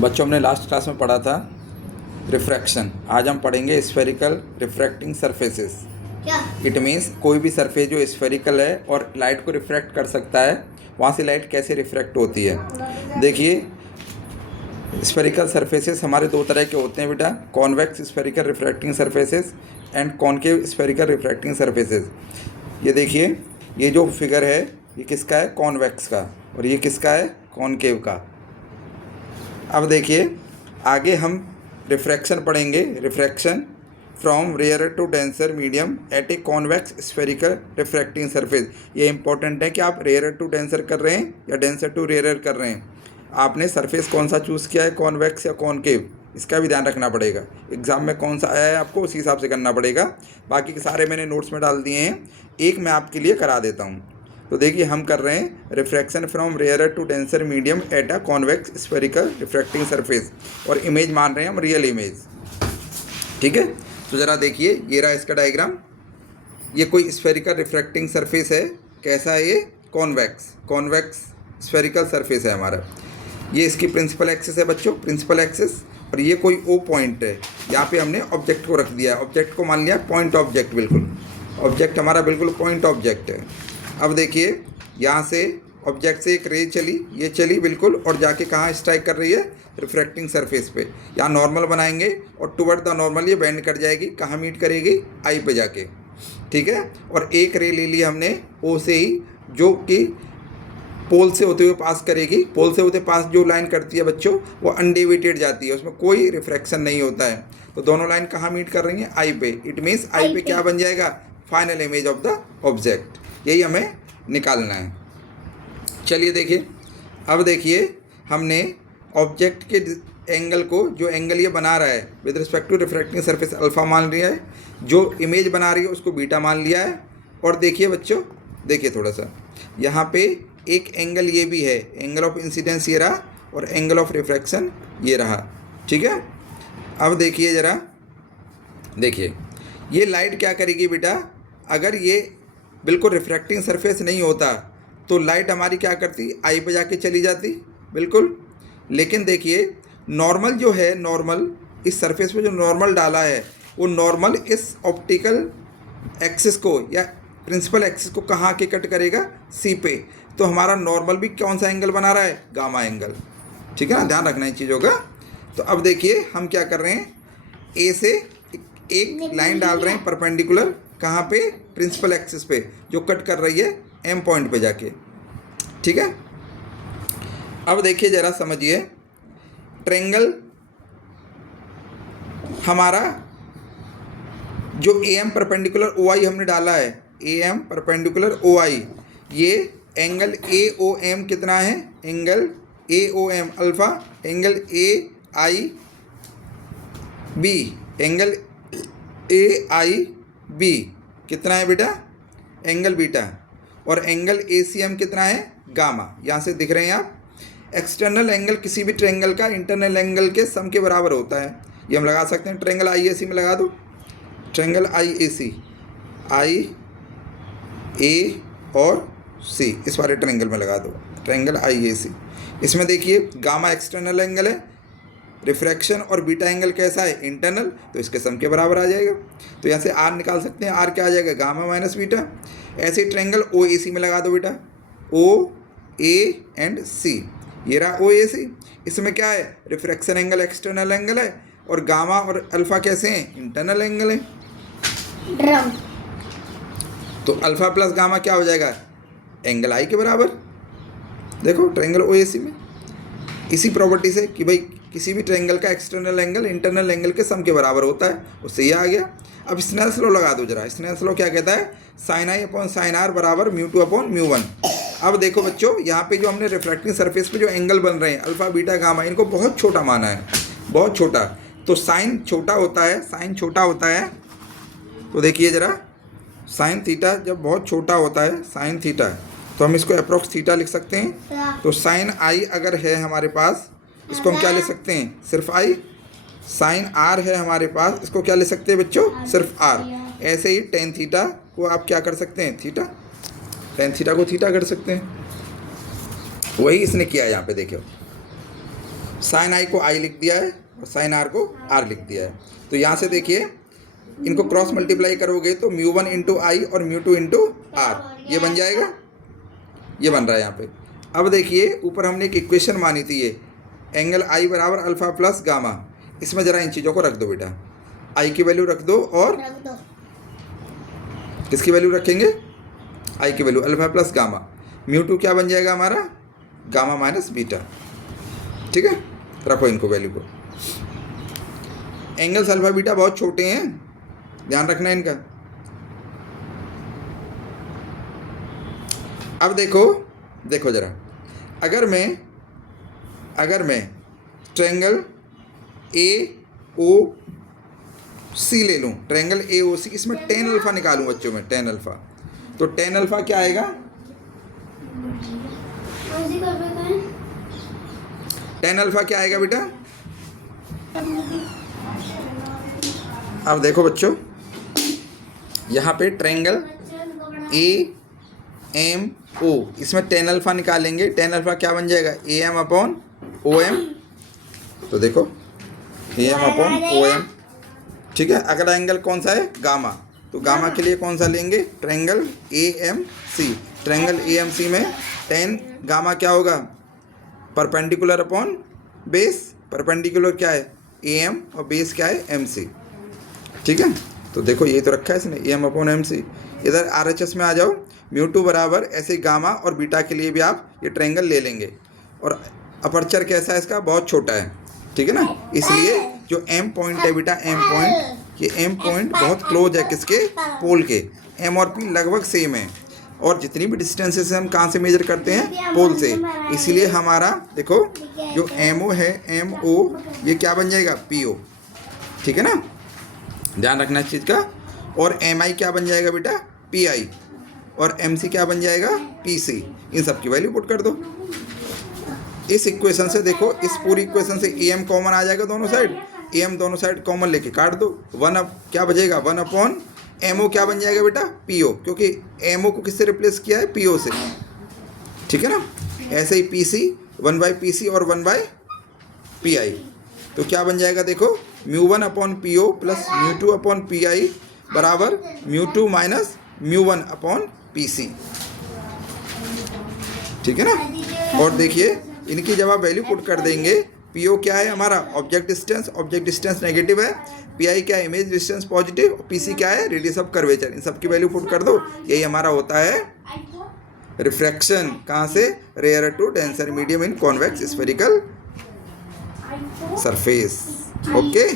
बच्चों, हमने last class में पढ़ा था रिफ्रैक्शन। आज हम पढ़ेंगे स्फेरिकल रिफ्रैक्टिंग सरफेसेस। क्या? इट मीन्स कोई भी सरफेस जो स्फेरिकल है और लाइट को रिफ्रैक्ट कर सकता है, वहाँ से लाइट कैसे रिफ्रैक्ट होती है। देखिए, स्फेरिकल सरफेसेस हमारे दो तरह के होते हैं बेटा, convex spherical refracting surfaces and concave spherical refracting surfaces. ये देखिए, ये जो फिगर है ये किसका है? कॉन्वेक्स का। और ये किसका है? कॉनकेव का। अब देखिए, आगे हम रिफ्रैक्शन पढ़ेंगे। Refraction from rarer to denser medium at a convex spherical refracting surface. ये इंपॉर्टेंट है कि आप रेयर टू डेंसर कर रहे हैं या डेंसर टू रेयर कर रहे हैं। आपने सरफेस कौन सा चूज़ किया है, कॉन्वेक्स या कॉनकेव, इसका भी ध्यान रखना पड़ेगा। एग्ज़ाम में कौन सा आया है आपको उसी हिसाब से करना पड़ेगा। बाकी के सारे मैंने नोट्स में डाल दिए हैं, एक मैं आपके लिए करा देता हूँ। तो देखिए, हम कर रहे हैं refraction from rarer to denser medium at a convex spherical refracting surface, और इमेज मान रहे हैं हम रियल इमेज। ठीक है, तो ज़रा देखिए, ये रहा इसका डायग्राम। ये कोई स्फेरिकल रिफ्रैक्टिंग सरफेस है। कैसा है ये? कॉन्वेक्स स्फेरिकल सरफेस है हमारा। ये इसकी प्रिंसिपल एक्सिस है बच्चों, प्रिंसिपल एक्सिस। और ये कोई ओ पॉइंट है, यहाँ पे हमने ऑब्जेक्ट को रख दिया है। ऑब्जेक्ट को मान लिया पॉइंट ऑब्जेक्ट, बिल्कुल ऑब्जेक्ट हमारा बिल्कुल पॉइंट ऑब्जेक्ट है। अब देखिए, यहाँ से ऑब्जेक्ट से एक रे चली, ये चली बिल्कुल, और जाके कहाँ स्ट्राइक कर रही है? रिफ्रैक्टिंग सरफेस पे। यहाँ नॉर्मल बनाएंगे और टुवर्ड द नॉर्मल ये बेंड कर जाएगी। कहाँ मीट करेगी? आई पे जाके। ठीक है, और एक रे ले ली हमने ओ से ही, जो कि पोल से होते हुए पास करेगी। पोल से होते पास जो लाइन करती है बच्चों, वो अनडेविएटेड जाती है, उसमें कोई रिफ्रैक्शन नहीं होता है। तो दोनों लाइन कहाँ मीट कर रही हैं? आई पे। इट मीन्स आई पे क्या बन जाएगा? Final image of the object. यही हमें निकालना है। चलिए देखिए, अब देखिए, हमने ऑब्जेक्ट के एंगल को, जो एंगल ये बना रहा है with respect to refracting surface, alpha मान लिया है। जो इमेज बना रही है उसको बीटा मान लिया है। और देखिए बच्चों, देखिए थोड़ा सा, यहाँ पे एक एंगल ये भी है, एंगल ऑफ इंसिडेंस ये रहा, और एंगल ऑफ रिफ्रैक्शन ये रहा। ठीक है, अब देखिए ज़रा, देखिए ये लाइट क्या करेगी बेटा? अगर ये बिल्कुल रिफ्रैक्टिंग सरफेस नहीं होता तो लाइट हमारी क्या करती? आई पे जाके चली जाती, बिल्कुल। लेकिन देखिए, नॉर्मल जो है, नॉर्मल इस सरफेस पे जो नॉर्मल डाला है, वो नॉर्मल इस ऑप्टिकल एक्सिस को या प्रिंसिपल एक्सिस को कहाँ के कट करेगा? सी पे। तो हमारा नॉर्मल भी कौन सा एंगल बना रहा है? Gamma angle. ठीक है ना, ध्यान रखना इन चीज़ों का। तो अब देखिए, हम क्या कर रहे हैं, ए से एक लाइन डाल रहे हैं परपेंडिकुलर, कहाँ पे? प्रिंसिपल एक्सिस पे, जो कट कर रही है एम पॉइंट पे जाके। ठीक है, अब देखिए ज़रा समझिए, ट्रेंगल हमारा जो ए एम परपेंडिकुलर ओ आई हमने डाला है, ए एम परपेंडिकुलर ओ आई, ये एंगल ए ओ एम कितना है? Angle A O M alpha, angle A I B, angle A I B कितना है बेटा? Angle beta. और एंगल ए सी एम कितना है? गामा। यहाँ से दिख रहे हैं आप। एक्सटर्नल एंगल किसी भी ट्रेंगल का इंटरनल एंगल के सम के बराबर होता है। ये हम लगा सकते हैं, ट्रेंगल आई ए सी में लगा दो, ट्रेंगल आई ए सी, आई ए और सी, इस वाले ट्रेंगल में लगा दो, ट्रेंगल आई ए सी। इसमें देखिए, गामा एक्सटर्नल एंगल है, रिफ्रैक्शन और बीटा एंगल कैसा है? इंटरनल, तो इसके सम के बराबर आ जाएगा। तो यहाँ से आर निकाल सकते हैं, आर क्या आ जाएगा? Gamma minus beta. ऐसे ही ट्रेंगल ओ ए सी में लगा दो बेटा, ओ ए एंड सी, ये रहा ओ ए सी। इसमें क्या है? रिफ्रैक्शन एंगल एक्सटर्नल एंगल है, और गामा और अल्फ़ा कैसे हैं? इंटरनल एंगल है। ड्रम। तो अल्फ़ा प्लस गामा क्या हो जाएगा? एंगल आई के बराबर। देखो ट्रेंगल ओ ए सी में, इसी प्रॉपर्टी से कि भाई किसी भी ट्रेंगल का एक्सटर्नल एंगल इंटरनल एंगल के सम के बराबर होता है, उससे ये आ गया। अब स्नेल्स लॉ लगा दो जरा। स्नेल्स लॉ क्या कहता है? Sine i upon sine r बराबर mu two upon mu one. अब देखो बच्चों, यहाँ पे जो हमने रिफ्रैक्टिंग सरफेस पे जो एंगल बन रहे हैं अल्फ़ा बीटा गामा, इनको बहुत छोटा माना है, बहुत छोटा। तो साइन छोटा होता है, साइन छोटा होता है। तो देखिए ज़रा, साइन थीटा जब बहुत छोटा होता है, साइन थीटा, तो हम इसको अप्रॉक्स थीटा लिख सकते हैं। तो साइन आई अगर है हमारे पास, इसको हम क्या ले सकते हैं? सिर्फ आई। साइन आर है हमारे पास, इसको क्या ले सकते हैं बच्चों? सिर्फ आर। ऐसे ही टेन थीटा को आप क्या कर सकते हैं? थीटा। टेन थीटा को थीटा कर सकते हैं। वही इसने किया है यहाँ पे, देखो साइन आई को आई लिख दिया है और साइन आर को आर लिख दिया है। तो यहाँ से देखिए इनको क्रॉस मल्टीप्लाई करोगे तो म्यू 1 इंटू आई और म्यू 2 इंटू आर, ये बन जाएगा, ये बन रहा है यहाँ पे। अब देखिए ऊपर हमने एक इक्वेशन मानी थी, ये एंगल आई बराबर अल्फ़ा प्लस गामा। इसमें ज़रा इन चीज़ों को रख दो बेटा, आई की वैल्यू रख दो और किसकी वैल्यू रखेंगे, आई की value, alpha plus gamma. Mu 2 क्या बन जाएगा हमारा, गामा माइनस बीटा। ठीक है, रखो इनको वैल्यू को। एंगल्स अल्फ़ा बीटा बहुत छोटे हैं, ध्यान रखना है इनका। अब देखो ज़रा, अगर मैं ट्रायंगल ए ओ सी ले लूँ, ट्रायंगल ए ओ सी, इसमें टेन अल्फ़ा निकालूँ बच्चों में, टेन अल्फ़ा, तो टेन अल्फ़ा क्या आएगा, टेन अल्फ़ा क्या आएगा बेटा। अब देखो बच्चों, यहाँ पे ट्रायंगल ए एम ओ, इसमें टेन अल्फ़ा निकालेंगे, टेन अल्फ़ा क्या बन जाएगा, A M upon O M. तो देखो A M upon O M, ठीक है। अगला एंगल कौन सा है, गामा, तो गामा के लिए कौन सा लेंगे, triangle A M C. Triangle A M C में टेन गामा क्या होगा, परपेंडिकुलर अपॉन बेस, परपेंडिकुलर क्या है ए एम और बेस क्या है एम सी। ठीक है, तो देखो ये तो रखा है इसने, A M upon M C. इधर आर एच एस में आ जाओ, म्यू 2 बराबर ऐसे गामा और बीटा के लिए भी आप ये ट्रायंगल ले लेंगे। और अपर्चर कैसा है इसका, बहुत छोटा है, ठीक है ना, इसलिए जो एम पॉइंट है बेटा, एम पॉइंट, ये एम पॉइंट बहुत क्लोज है किसके, पोल के। एम और पी लगभग सेम है, और जितनी भी डिस्टेंसेस हम कहाँ से मेजर करते हैं, पोल से। इसीलिए हमारा देखो जो एम ओ है, एम ओ, ये क्या बन जाएगा, पी ओ। ठीक है ना, ध्यान रखना इस चीज़ का। और एम आई क्या बन जाएगा बेटा, पी आई, और एम सी क्या बन जाएगा, पी सी। इन सब की वैल्यू पुट कर दो। इस इक्वेशन से देखो, इस पूरी इक्वेशन से ए एम कॉमन आ जाएगा दोनों साइड, ए एम दोनों साइड कॉमन लेके काट दो, वन अप क्या बचेगा, वन अपॉन एम ओ क्या बन जाएगा बेटा, पी ओ, क्योंकि एम ओ को किससे रिप्लेस किया है, पी ओ से। ठीक है ना, ऐसे ही P C, one by P C और वन बाई पी आई, तो क्या बन जाएगा देखो, mu 1 upon P O plus mu 2 upon P I बराबर mu 2 minus mu 1 upon P C. ठीक है ना, और देखिए इनकी जब आप वैल्यू पुट कर देंगे, पी ओ क्या है हमारा, ऑब्जेक्ट डिस्टेंस नेगेटिव है, पी आई क्या है, image distance positive, P C क्या है, रेडियस ऑफ कर्वेचर। इन सब की वैल्यू पुट कर दो, यही हमारा होता है रिफ्रैक्शन। कहाँ से, rarer to denser medium in convex spherical surface. Okay.